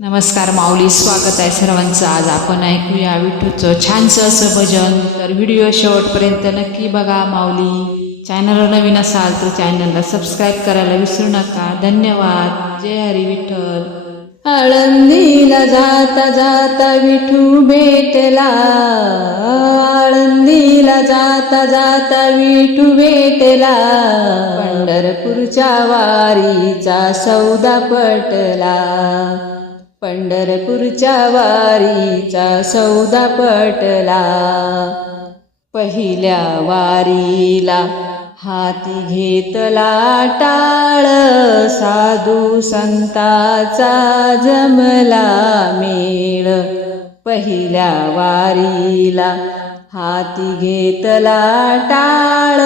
नमस्कार माऊली स्वागत आहे सर्वांचं. आज आपण ऐकूया विठूचं छानसं असं भजन. तर व्हिडिओ शेवटपर्यंत नक्की बघा माऊली. चॅनलवर नवीन असाल तर चॅनलला सबस्क्राईब करायला विसरू नका. धन्यवाद. जय हरी विठ्ठल. आळंदीला जाता जाता विठू भेटला. आळंदीला जाता जाता विठू भेटला. पंढरपूरच्या वारीचा सौदा पटला. पंढरपूरच्या वारीचा सौदा पटला. पहिल्या वारीला हाती घेतला टाळ साधू संताचा जमला मेळ. पहिल्या वारीला हाती घेतला टाळ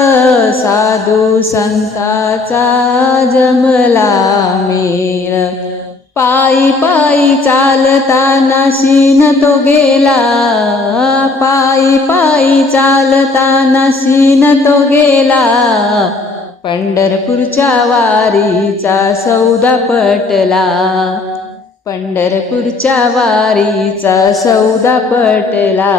साधू संताचा जमला मेळ. पायी पायी चालताना शीन तो गेला. पायी पायी चालताना शीन तो गेला. पंढरपूरच्या वारीचा सौदा पटला. पंढरपूरच्या वारीचा सौदा पटला.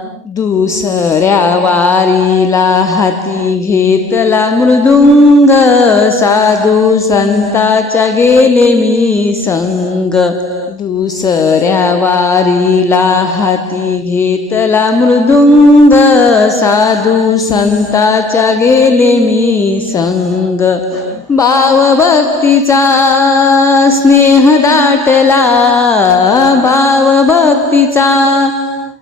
दुसऱ्या वारीला हाती घेतला मृदुंग. साधू संताच्या गेले मी संग. दुसऱ्या वारीला हाती घेतला मृदुंग. साधू संताच्या गेले मी संग. भाव भक्तीचा स्नेह दाटला. भाव भक्तीचा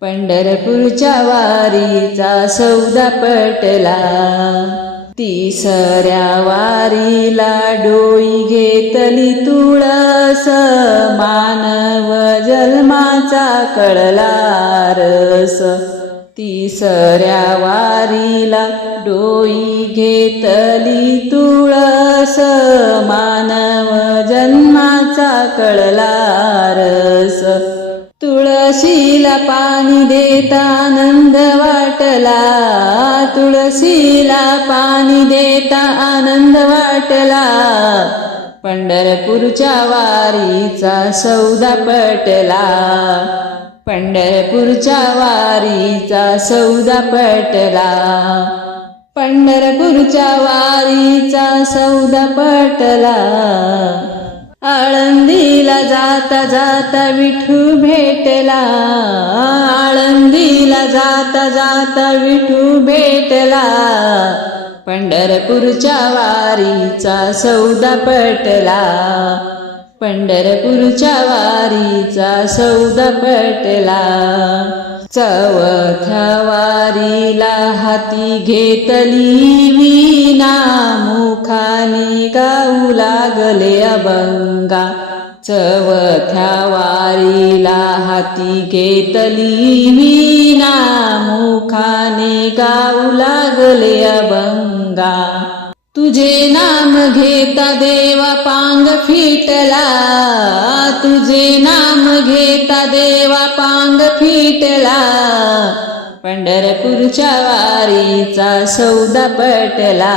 पंढरपूरच्या वारीचा सौदा पटला. तिसऱ्या वारीला डोई घेतली तुळस मानव जन्माचा कळला रस. तिसऱ्या वारीला डोई घेतली तुळस मानव जन्माचा कळला रस. तुळशीला पाणी देता आनंद वाटला. तुळशीला पाणी देता आनंद वाटला. पंढरपूरच्या वारीचा सौदा पटला. पंढरपूरच्या वारीचा सौदा पटला. पंढरपूरच्या वारीचा सौदा पटला. आळंदीला जाता जाता विठू भेटला. आळंदीला जाता जाता विठू भेटला. पंढरपूरच्या वारीचा सौदा पटला. पंढरपूरच्या वारीचा सौदा पटला. चवथ्या वारीला हाती घेतली वीणा. मुखानी गाऊ लागले अभंगा. चवथ्या वारीला हाती घेतली विना मुखाने गाऊ लागले अभंगा. तुझे नाम घेता देवा पांग फिटला. तुझे नाम घेता देवा पांग फिटला. पंढरपूरच्या वारीचा सौदा पटला.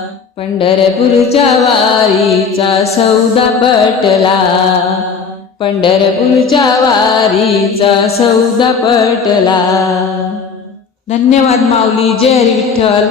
पंढरपूरच्या वारीचा सौदा पटला. पंढरपूरच्या वारीचा सौदा पटला. धन्यवाद माऊली. जय विठ्ठल.